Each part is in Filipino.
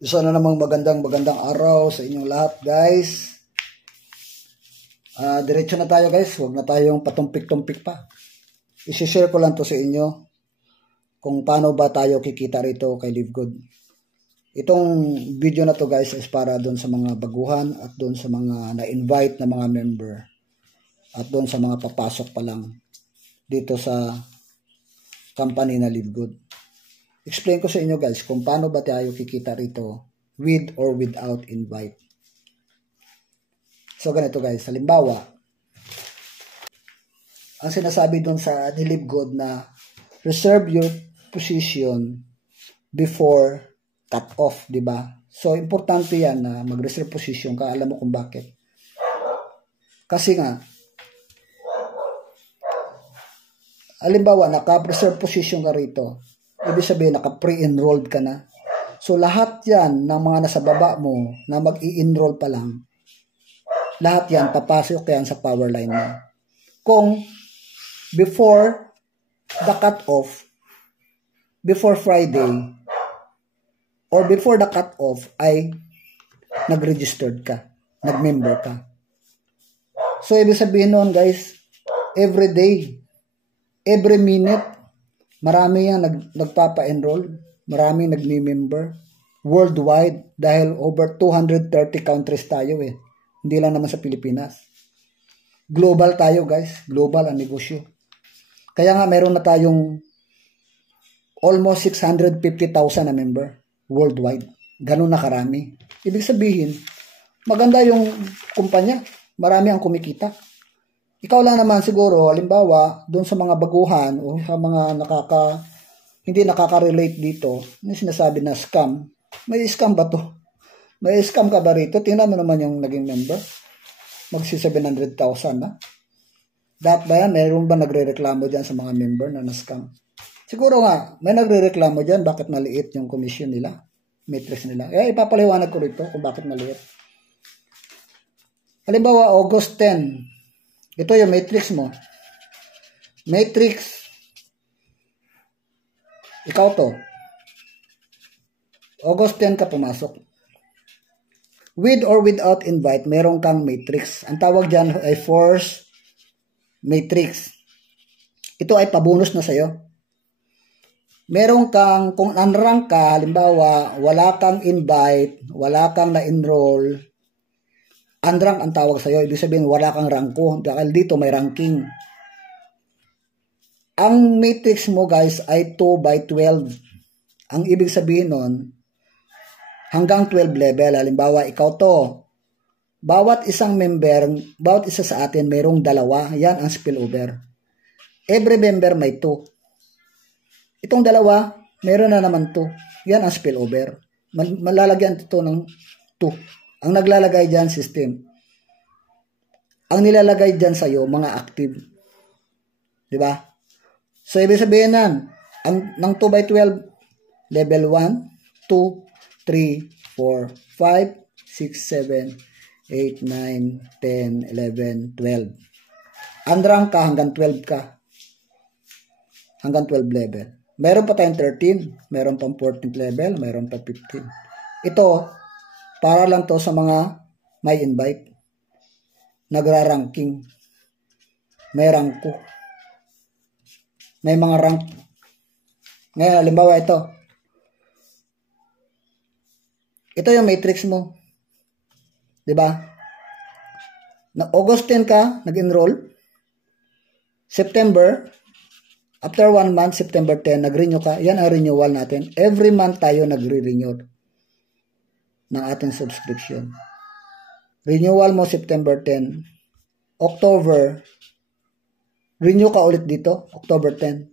Isa na namang magandang araw sa inyong lahat, guys. Diretso na tayo, guys. Huwag na tayong patumpik-tumpik pa. I-share ko lang to sa inyo kung paano ba tayo kikita rito kay Live Good. Itong video na to, guys, is para doon sa mga baguhan at doon sa mga na-invite na mga member at doon sa mga papasok pa lang dito sa company na Live Good. Explain ko sa inyo, guys, kung paano ba tayo kikita rito with or without invite. So, ganito, guys. Halimbawa, ang sinasabi doon sa Live Good na reserve your position before cut off, di ba? So, importante yan na mag-reserve position ka. Alam mo kung bakit. Kasi nga, halimbawa, naka-reserve position ka rito. Ibig sabihin, naka-pre-enrolled ka na. So, lahat yan ng mga nasa baba mo na mag-i-enroll pa lang, lahat yan, papasok yan sa power line mo. Kung before the cut-off, before Friday, or before the cut-off ay nag-registered ka, nag-member ka. So, ibig sabihin nun, guys, every day, every minute, marami yan nagpapa-enroll, marami nagmi-member worldwide dahil over 230 countries tayo eh. Hindi lang naman sa Pilipinas. Global tayo, guys. Global ang negosyo. Kaya nga meron na tayong almost 650,000 na member worldwide. Ganun na karami. Ibig sabihin, maganda yung kumpanya. Marami ang kumikita. Ikaw lang naman siguro, halimbawa, doon sa mga baguhan o sa mga hindi nakaka-relate dito, yung sinasabi na scam, may scam ba to? May scam ka ba rito? Tingnan mo naman yung naging member. Magsi 700,000 na. Dapat ba yan? Mayroon ba nagre-reklamo dyan sa mga member na na-scam? Siguro nga, may nagre-reklamo dyan bakit maliit yung commission nila, matrix nila. Ipapaliwanag ko rito kung bakit maliit. Halimbawa, August 10, ito yung matrix mo. Matrix. Ikaw to. August 10 ka pumasok. With or without invite, meron kang matrix. Ang tawag dyan ay force matrix. Ito ay pabonus na sa'yo. Meron kang, kung unrank ka, halimbawa, wala kang invite, wala kang na-enroll, unrank ang tawag sa'yo. Ibig sabihin, wala kang ranko. Dahil dito may ranking. Ang matrix mo, guys, ay 2 by 12. Ang ibig sabihin nun, hanggang 12 level. Halimbawa, ikaw to. Bawat isang member, bawat isa sa atin, mayroong dalawa. Yan ang spillover. Every member may 2. Itong dalawa, mayroon na naman 2. Yan ang spillover. Malalagyan ito ng 2. Ang naglalagay dyan, system. Ang nilalagay dyan sa'yo, mga active. Diba? So, ibig sabihin ng 2 by 12, level 1, 2, 3, 4, 5, 6, 7, 8, 9, 10, 11, 12. Unrank ka, hanggang 12 ka. Hanggang 12 level. Meron pa tayong 13, meron pang 14th level, meron pa 15. Ito, para lang to sa mga may invite. Nagra-ranking. May ranko. May mga rank. Ngayon, halimbawa ito. Ito yung matrix mo. Diba? Na August 10 ka, nag-enroll. September, after 1 month, September 10, nag-renew ka. Yan ang renewal natin. Every month tayo nagre-renew ng ating subscription. Renewal mo September 10. October, renew ka ulit dito, October 10.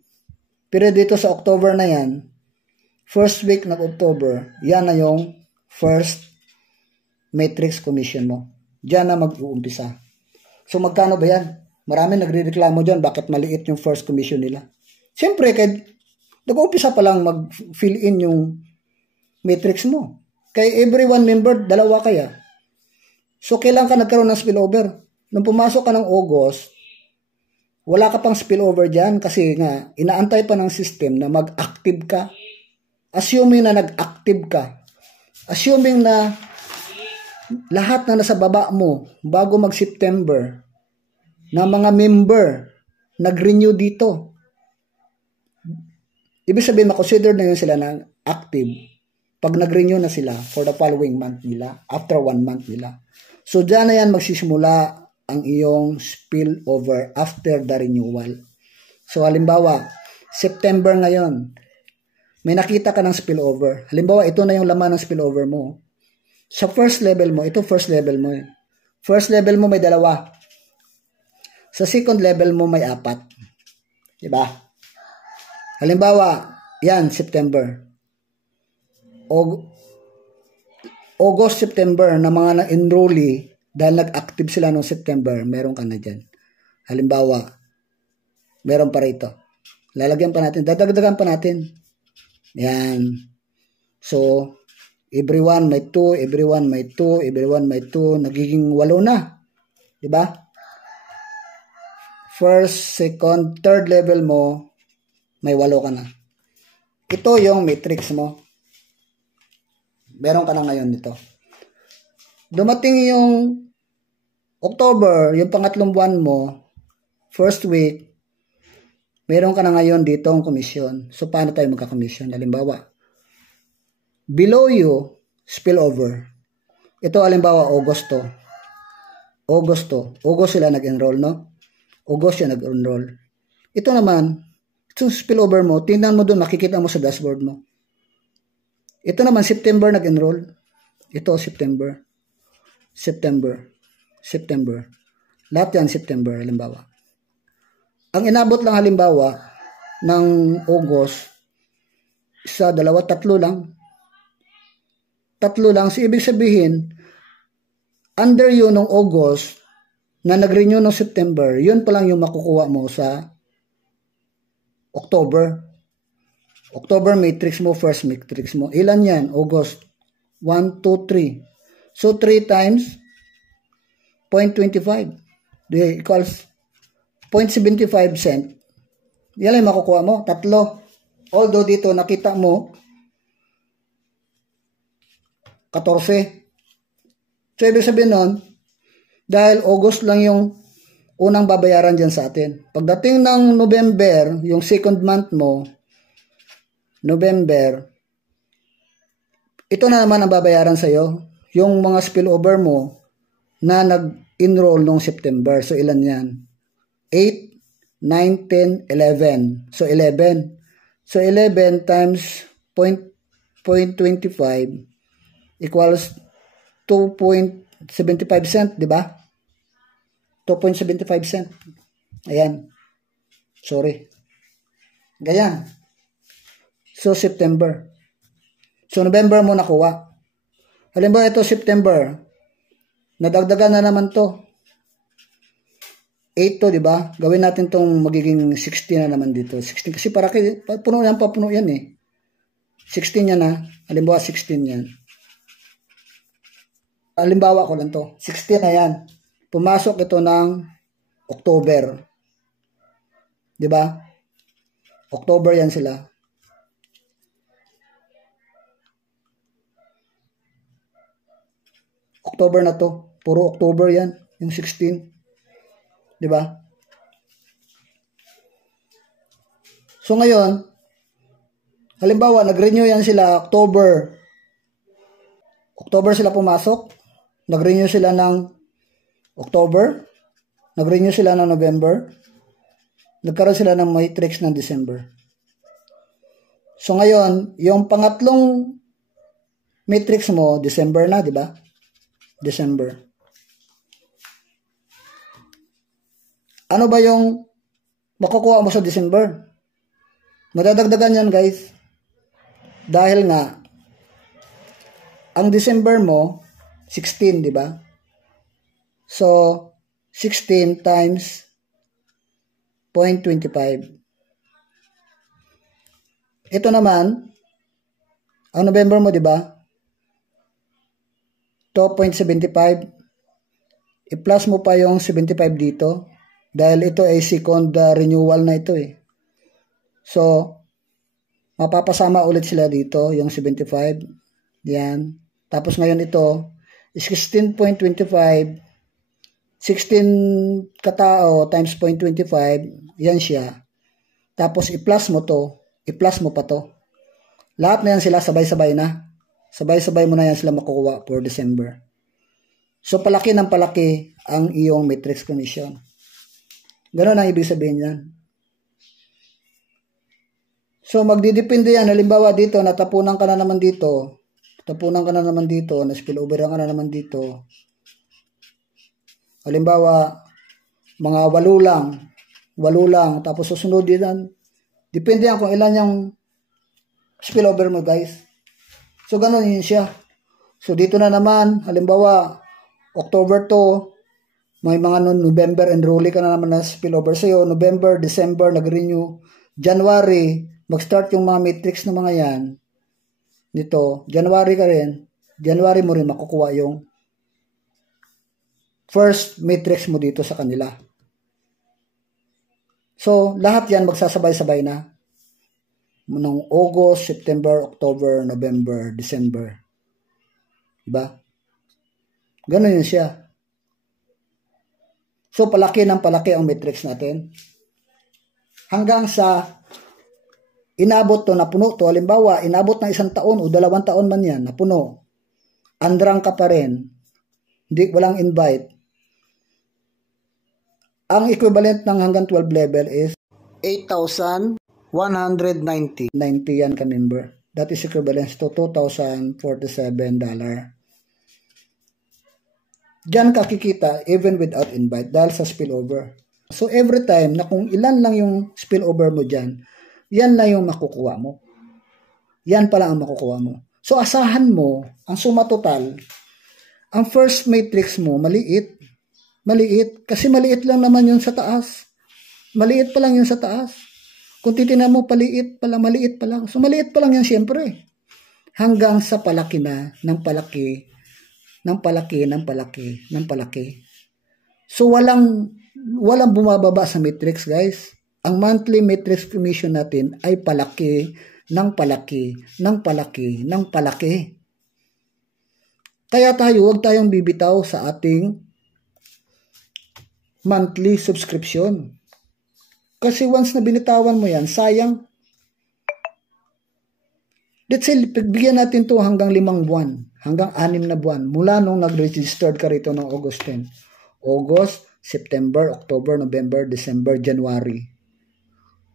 Pero dito sa October na yan, first week ng October, yan na yung first matrix commission mo. Diyan na mag-uumpisa. So magkano ba yan? Marami nagre-reklamo dyan, bakit maliit yung first commission nila? Siyempre, nag-uumpisa pa lang mag-fill in yung matrix mo. Kay every one member, dalawa kaya. So, kailan ka nagkaroon ng spillover? Nung pumasok ka ng August, wala ka pang spillover dyan kasi nga, inaantay pa ng system na mag-active ka. Assuming na nag-active ka, Assuming na lahat na nasa baba mo bago mag-September na mga member nag-renew dito. Ibig sabihin, makonsider na yun sila na active pag nag-renew na sila for the following month nila, after 1 month nila. So, dyan na yan magsisimula ang iyong spillover after the renewal. So, halimbawa, September ngayon, may nakita ka ng spillover. Halimbawa, ito na yung laman ng spillover mo. Sa first level mo, ito first level mo. First level mo may 2. Sa second level mo may 4. Diba? Halimbawa, yan, September. August, September na mga na-enrollee dahil nag-active sila noong September, meron ka na dyan. Halimbawa, meron pa rito. Lalagyan pa natin, dadagdagan pa natin. Yan. So, everyone may 2, everyone may 2, everyone may 2, nagiging 8 na. Diba? First, second, third level mo, may 8 ka na. Ito yung matrix mo. Meron ka na ngayon nito. Dumating yung October, yung pangatlong buwan mo, first week, meron ka na ngayon dito ang commission. So, paano tayo magka-commission? Halimbawa, below you, spillover. Ito, halimbawa, August sila nag-enroll, no? August siya nag-enroll. Ito naman, itong spillover mo, tingnan mo doon, makikita mo sa dashboard mo. Ito naman, September nag-enroll. Ito, September. Lahat yan, September, halimbawa. Ang inabot lang halimbawa ng August, 1, 2, 3 lang. 3 lang. So, ibig sabihin, under yun ng August, na nag-renew ng September, yun pa lang yung makukuha mo sa October. October matrix mo, first matrix mo. Ilan yan? August. 1, 2, 3. So, 3 times 0.25. Equals 0.75 cent. Yan lang makukuha mo. 3. Although dito nakita mo 14. So, ibig sabihin nun, dahil August lang yung unang babayaran dyan sa atin. Pagdating ng November, yung second month mo, November, ito na naman ang babayaran sa'yo. Yung mga spillover mo na nag-enroll noong September. So, ilan yan? 8, 9, 10, 11. So, 11. So, 11 times 0.25 equals 2.75 cent, di ba? 2.75 cent. Ayan. Sorry. Ganyan. So, September. So, November mo nakuha. Halimbawa, ito September. Nadagdagan na naman to. 8 to, di ba? Gawin natin tong magiging 16 na naman dito. 16 kasi para puno yan, papuno yan eh. 16 yan na. Halimbawa, 16 yan. Halimbawa ko lang to. 16 na yan. Pumasok ito ng October. Di ba? October yan sila. October na to. Puro October yan. Yung 16. Di ba? So ngayon, halimbawa, nag-renew yan sila October. October sila pumasok. Nag-renew sila ng October. Nag-renew sila ng November. Nagkaroon sila ng matrix ng December. So ngayon, yung pangatlong matrix mo, December na, di ba? December. Ano ba yung makukuha mo sa December? Madadagdagan yan, guys. Dahil nga, ang December mo, 16, di ba? So, 16 times 0.25. Ito naman, ang November mo, di ba? 2.75. I-plus mo pa yung 75 dito. Dahil ito ay second renewal na ito eh. So, mapapasama ulit sila dito, yung 75. Yan. Tapos ngayon ito, 16.25, 16 katao times 0.25, yan siya. Tapos i-plus mo to, i-plus mo pa to. Lahat na yan sila sabay-sabay na. Sabay-sabay mo na yan sila makukuha for December. So palaki ng palaki ang iyong matrix commission. Ganun ang ibig sabihin yan. So magdidepende yan. Halimbawa dito, natapunan ka na naman dito. Na-spillover ka na naman dito. Halimbawa, mga 8 lang. Tapos susunod din. Depende yan kung ilan yung spillover mo, guys. So ganun yun siya. So dito na naman, halimbawa, October 2, may mga November enrollee ka na naman na spillover sa'yo. November, December, nag-renew. January, mag-start yung mga matrix na mga yan. Dito, January ka rin. January mo rin makukuha yung first matrix mo dito sa kanila. So, lahat yan magsasabay-sabay na. Noong August, September, October, November, December. Diba? Ganun yun siya. So, palaki ng palaki ang matrix natin. Hanggang sa inabot to, napuno to. Halimbawa, inabot ng 1 taon o 2 taon man yan, napuno. Andrang ka pa rin. Hindi, walang invite. Ang equivalent ng hanggang 12 level is 8,190. 90 yan ka member. That is equivalent to $2,047. Diyan ka kikita even without invite dahil sa spillover. So every time na kung ilan lang yung spillover mo dyan, yan lang yung makukuha mo. Yan pala ang makukuha mo. So asahan mo, ang suma total, ang first matrix mo, maliit. Maliit. Kasi maliit lang naman yun sa taas. Maliit pa lang yun sa taas. Kung titignan mo, maliit pa lang. So maliit pa lang yan siyempre. Hanggang sa palaki na, ng palaki. So walang bumababa sa matrix, guys. Ang monthly matrix commission natin ay palaki. Kaya huwag tayong bibitaw sa ating monthly subscription. Kasi once na binitawan mo yan, sayang. Let's say, bigyan natin to hanggang 5 buwan, hanggang 6 na buwan, mula nung nag-registered ka rito ng August 10. August, September, October, November, December, January.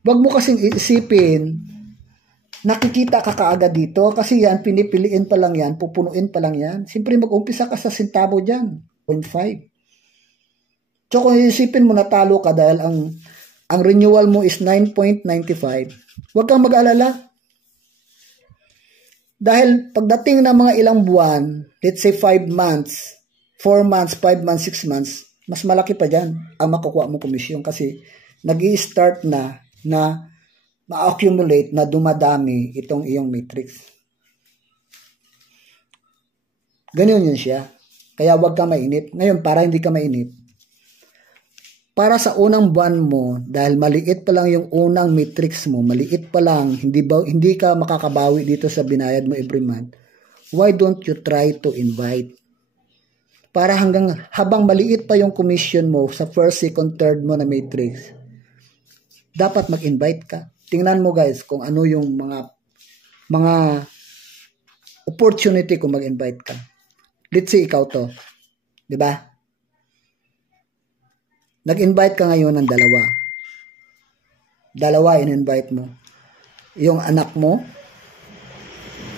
Wag mo kasing iisipin, nakikita ka kaagad dito, kasi yan, pinipiliin pa lang yan, pupunuin pa lang yan. Siyempre mag-umpisa ka sa sintabo dyan, 0.5. So kung iisipin mo natalo ka dahil ang renewal mo is 9.95, huwag kang mag-alala. Dahil pagdating ng mga ilang buwan, let's say 5 months, 4 months, 5 months, 6 months, mas malaki pa dyan ang makukuha mo komisyon kasi nag-i-start na ma-accumulate na dumadami itong iyong matrix. Ganyan yun siya. Kaya huwag ka mainip. Ngayon, para hindi ka mainip, para sa unang buwan mo, dahil maliit pa lang yung unang matrix mo, maliit pa lang, hindi ka makakabawi dito sa binayad mo every month, why don't you try to invite? Para habang maliit pa yung commission mo sa first, second, third mo na matrix, dapat mag-invite ka. Tingnan mo guys kung ano yung mga opportunity kung mag-invite ka. Let's say ikaw to. Diba? Nag-invite ka ngayon ng 2. 2 in-invite mo. Yung anak mo,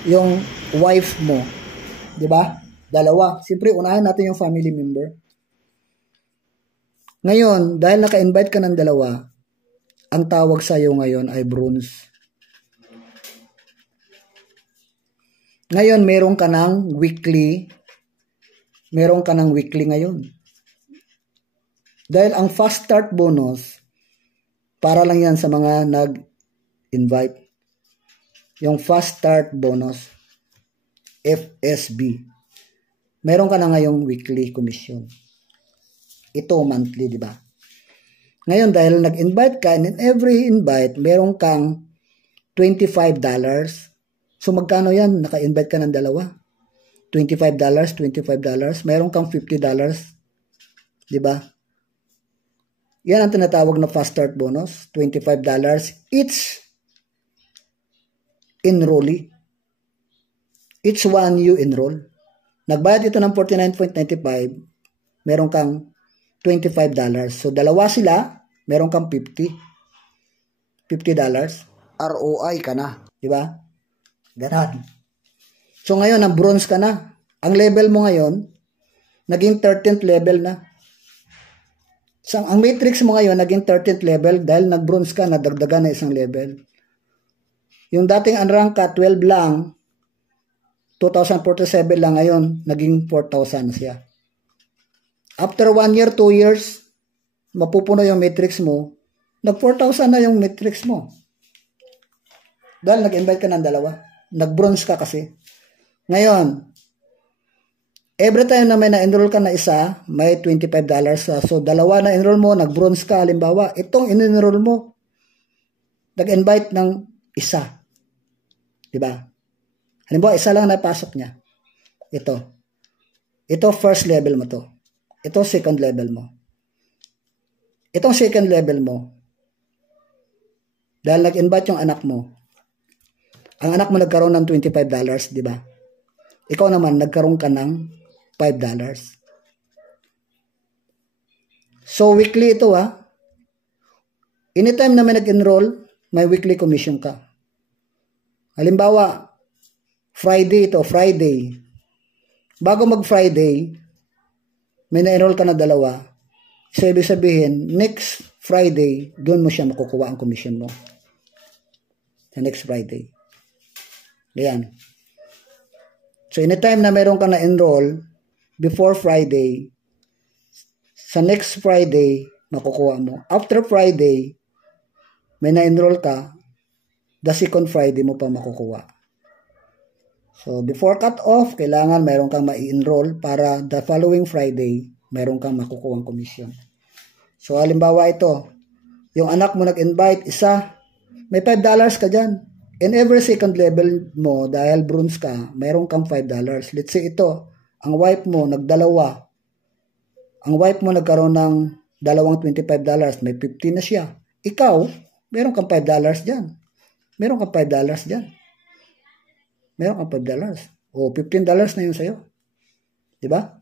yung wife mo. Diba? 2. Siyempre, unahin natin yung family member. Ngayon, dahil naka-invite ka ng 2, ang tawag sa'yo ngayon ay bronze. Ngayon, meron ka ng weekly ngayon. Dahil ang fast start bonus, para lang yan sa mga nag-invite. Yung fast start bonus, FSB. Meron ka na ngayong weekly commission. Ito monthly, di ba? Ngayon, dahil nag-invite ka, and in every invite, meron kang $25. So, magkano yan? Naka-invite ka ng 2. $25, $25. Meron kang $50. Diba? Yan ang tinatawag na fast start bonus. $25 each enrollee. Each one you enroll. Nagbayad ito ng $49.95. Meron kang $25. So, dalawa sila, meron kang $50. ROI ka na. Diba? Ganon. So, ngayon, ang bronze ka na. Ang level mo ngayon, naging 13th level na. So, ang matrix mo ngayon, naging 13th level dahil nag-bronze ka, nadagdagan na isang level. Yung dating unrank ka, 12 lang, 2,047 lang ngayon, naging 4,000 na siya. After 1 year, 2 years, mapupuno yung matrix mo, nag-4,000 na yung matrix mo. Dahil nag-invite ka ng dalawa. Nag-bronze ka kasi. Ngayon, every time na may na-enroll ka na isa, may $25. So, dalawa na enroll mo, nag-bronze ka, halimbawa, itong in-enroll mo, nag-invite ng isa. Diba? Halimbawa, isa lang napasok niya. Ito. Ito, first level mo to. Ito, second level mo. Itong second level mo, dahil nag-invite yung anak mo, ang anak mo nagkaroon ng $25, di ba? Ikaw naman, nagkaroon ka ng $5. So, weekly ito Anytime na may nag-enroll, may weekly commission ka. Halimbawa, Friday ito, Friday. Bago mag-Friday, may na-enroll ka na dalawa. So, ibig sabihin, next Friday, doon mo siya makukuha ang commission mo. Sa next Friday. Ayan. So, anytime na meron ka na-enroll, before Friday, sa next Friday, makukuha mo. After Friday, may na-enroll ka, the second Friday mo pa makukuha. So, before cut-off, kailangan meron kang ma-enroll para the following Friday, meron kang makukuha ang commission. So, halimbawa ito, yung anak mo nag-invite, isa, may $5 ka dyan. In every second level mo, dahil bronze ka, meron kang $5. Let's say ito, ang wife mo nagdalawa. Ang wife mo nagkaroon ng dalawang $25, may 50 na siya. Ikaw, meron kang $5 dyan. Meron kang $5 dyan. Meron kang $5. O, $15 na yun sa'yo. Diba?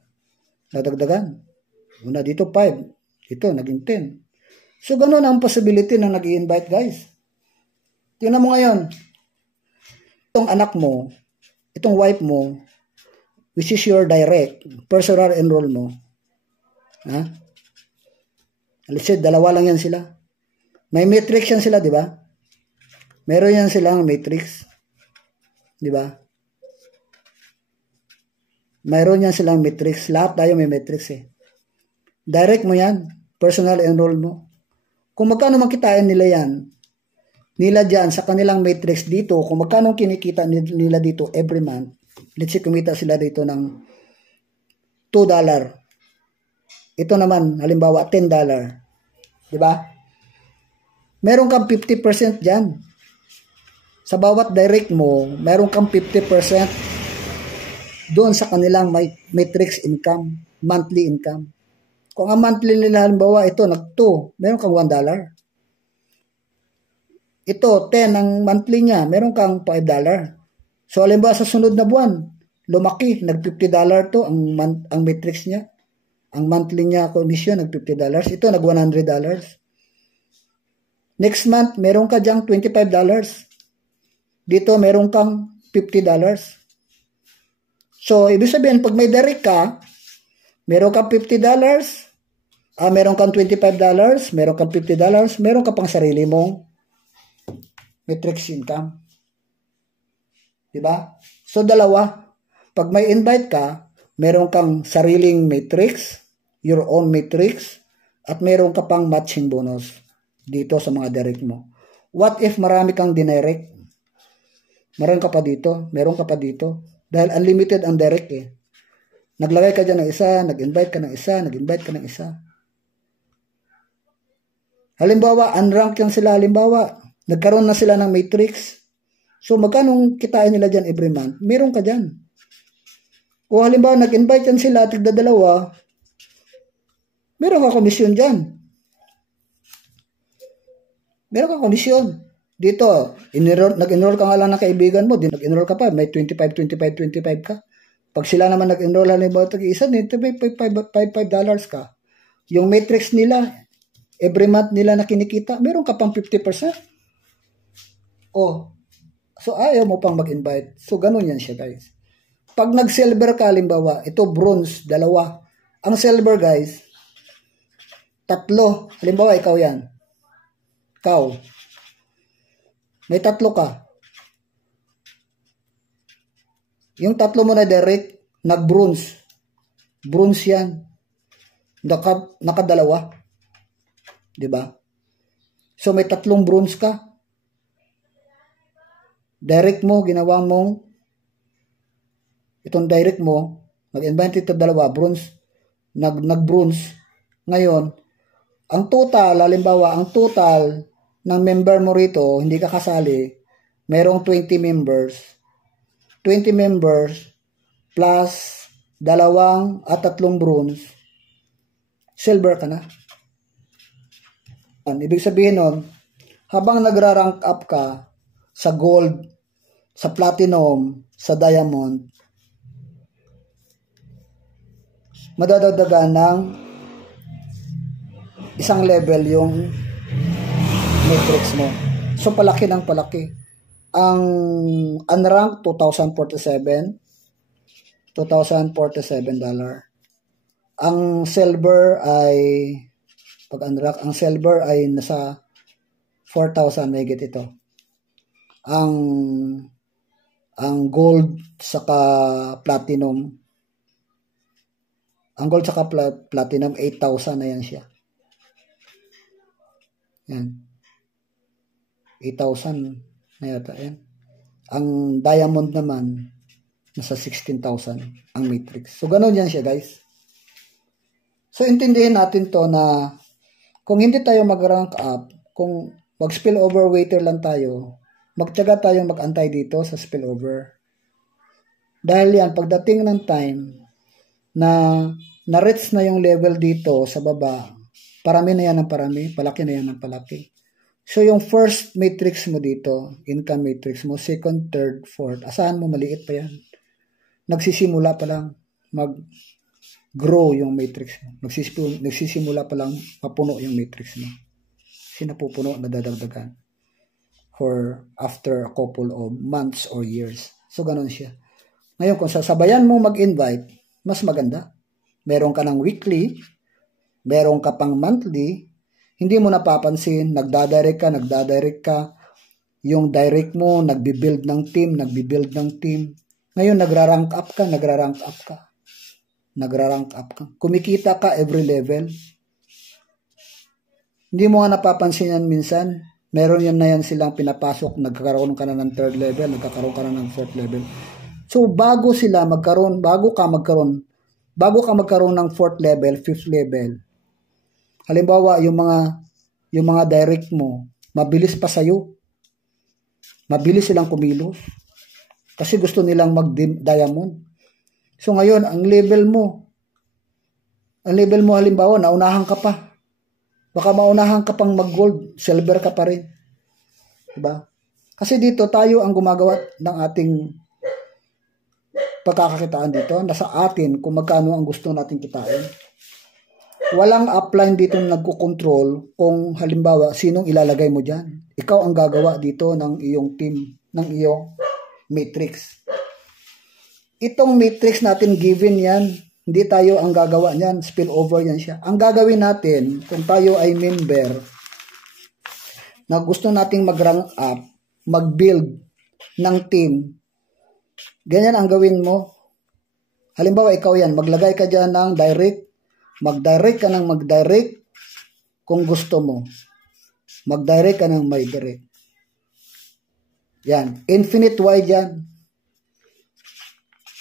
Nadagdagan. Una dito 5. Dito, naging 10. So, ganun ang possibility na nag-i-invite, guys. Tingnan mo ngayon. Itong anak mo, itong wife mo, which is your direct, personal enroll mo. Let's say, dalawa lang yan sila. May matrix yan sila, di ba? Meron yan silang matrix. Di ba? Mayroon yan silang matrix. Lahat tayo may matrix Direct mo yan. Personal enroll mo. Kung magkano makitain nila yan, nila dyan sa kanilang matrix dito, kung magkano kinikita nila dito every month, let's say kumita sila dito ng $2. Ito naman, halimbawa, $10. Diba? Meron kang 50% dyan. Sa bawat direct mo, meron kang 50% doon sa kanilang matrix income, monthly income. Kung ang monthly nila, halimbawa, ito, nag-2, meron kang $1. Ito, 10 ang monthly niya, meron kang $5. So, halimbawa sa sunod na buwan, lumaki, nag-$50 to ang matrix niya. Ang monthly niya commission, nag-$50. Ito, nag-$100. Next month, meron ka dyang $25. Dito, meron kang $50. So, ibig sabihin, pag may direct ka, meron kang $50, meron kang $25, meron kang $50, meron ka pang sarili mong matrix income. Diba? So, dalawa. Pag may invite ka, meron kang sariling matrix, your own matrix, at meron ka pang matching bonus dito sa mga direct mo. What if marami kang dinirect? Meron ka pa dito, meron ka pa dito. Dahil unlimited ang direct Naglagay ka dyan ng isa, nag-invite ka ng isa, nag-invite ka ng isa. Halimbawa, unrank yan sila, halimbawa, nagkaroon na sila ng matrix. So, magkano kitain nila dyan every month? Meron ka dyan. Kung halimbawa nag-invite yan sila, tigda dalawa, meron ka komisyon dyan. Meron ka komisyon. Dito, nag-enroll ka nga lang ng kaibigan mo, nag-enroll ka pa, may 25 ka. Pag sila naman nag-enroll, halimbawa, isa, $55 ka. Yung matrix nila, every month nila na kinikita, meron ka pang 50%. Oh, so ayaw mo pang mag-invite. So, ganun yan siya, guys. Pag nag-silver ka, halimbawa, ito bronze, 2. Ang silver, guys, 3. Halimbawa, ikaw yan. Ikaw. May 3 ka. Yung 3 mo na direct, nag-bronze. Bronze yan. Nakadalawa. Diba? So, may 3 bronze ka. Direct mo, ginawa mong itong direct mo, nag-invite ito 2, bronze, nag-bronze. Ngayon, ang total, halimbawa, ang total ng member mo rito, hindi ka kasali, mayroong 20 members. 20 members plus 2 at 3 bronze, silver ka na. Ibig sabihin nun, habang nagra-rank up ka sa gold, sa platinum, sa diamond, madadagdagan ng isang level yung matrix mo. So, palaki ng palaki. Ang unranked, $2,047. Ang silver ay, pag unranked, ang silver ay nasa 4,000, may get ito. Ang gold saka platinum, ang gold saka platinum, 8,000 na yan siya. Yan. 8,000 na yata yan. Ang diamond naman, nasa 16,000 ang matrix. So, ganun yan siya, guys. So, intindihin natin to na kung hindi tayo mag-rank up, kung mag-spillover waiter lang tayo, magtiyaga tayong mag-antay dito sa spillover. Dahil yan, pagdating ng time na na-reach na yung level dito sa baba, parami na yan ng parami, palaki na yan ng palaki. So, yung first matrix mo dito, income matrix mo, second, third, fourth, asahan mo maliit pa yan. Nagsisimula pa lang mag-grow yung matrix mo. Nagsisimula pa lang mapuno yung matrix mo. Kasi napupuno, nadadagdagan for after a couple of months or years. So, ganun siya. Ngayon, kung sasabayan mo mag-invite, mas maganda. Meron ka ng weekly, meron ka pang monthly, hindi mo napapansin, nagdadirect ka, yung direct mo, nagbibuild ng team. Ngayon, nagra-rank up ka. Kumikita ka every level. Hindi mo nga napapansin yan minsan. Meron yan na yan silang pinapasok, nagkakaroon ka na ng third level, nagkakaroon ka na ng fourth level. So, bago ka magkaroon ng fourth level, fifth level, halimbawa, yung mga direct mo, mabilis pa sa'yo. Mabilis silang kumilos. Kasi gusto nilang mag-diamond. So ngayon, ang level mo halimbawa, naunahan ka pa. Baka maunahan ka pang mag-gold, silver ka pa rin. Diba? Kasi dito, tayo ang gumagawa ng ating pagkakakitaan dito. Nasa atin kung magkano ang gusto natin kitain. Walang upline dito na nagkukontrol kung halimbawa sinong ilalagay mo dyan. Ikaw ang gagawa dito ng iyong team, ng iyong matrix. Itong matrix natin given yan, hindi tayo ang gagawa niyan, spillover yan siya. Ang gagawin natin, kung tayo ay member, na gusto nating mag-rank up, mag-build ng team, ganyan ang gawin mo. Halimbawa, ikaw yan, maglagay ka dyan ng direct, mag-direct ka ng mag-direct kung gusto mo. Mag-direct ka ng may direct. Yan. Infinite wide yan.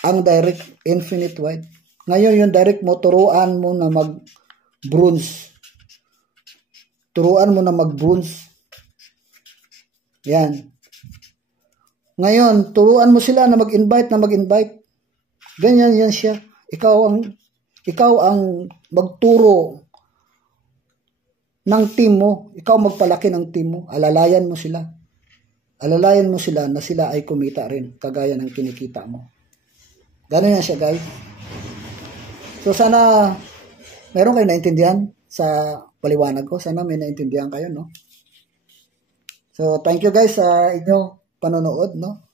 Ang direct, infinite wide. Ngayon yung direct mo, turuan mo na mag-bronze. Yan. Ngayon, turuan mo sila na mag-invite. Ganyan yan siya. Ikaw ang magturo ng team mo. Ikaw magpalaki ng team mo. Alalayan mo sila. Alalayan mo sila na sila ay kumita rin, kagaya ng kinikita mo. Ganun yan siya, guys. So, sana meron kayo naintindihan sa paliwanag ko. Sana may naintindihan kayo, no? So, thank you guys sa inyong panonood, no?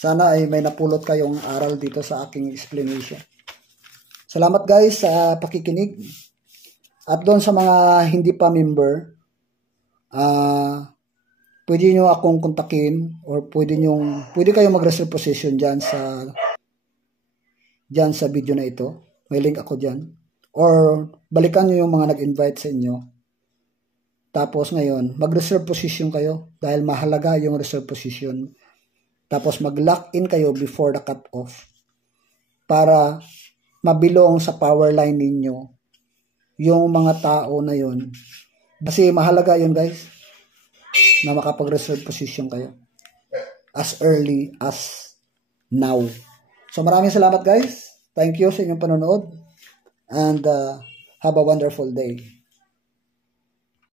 Sana ay may napulot kayong aral dito sa aking explanation. Salamat guys sa pakikinig. At doon sa mga hindi pa member, pwede nyo akong kontakin or pwede kayo mag-reserve position dyan sa video na ito. May link ako dyan. Or balikan nyo yung mga nag-invite sa inyo. Tapos ngayon, mag-reserve position kayo dahil mahalaga yung reserve position. Tapos mag-lock in kayo before the cut-off para mabilong sa power line ninyo yung mga tao na yun. Kasi mahalaga yun guys, na makapag-reserve position kayo as early as now. So maraming salamat guys. Thank you sa inyong panonood and have a wonderful day.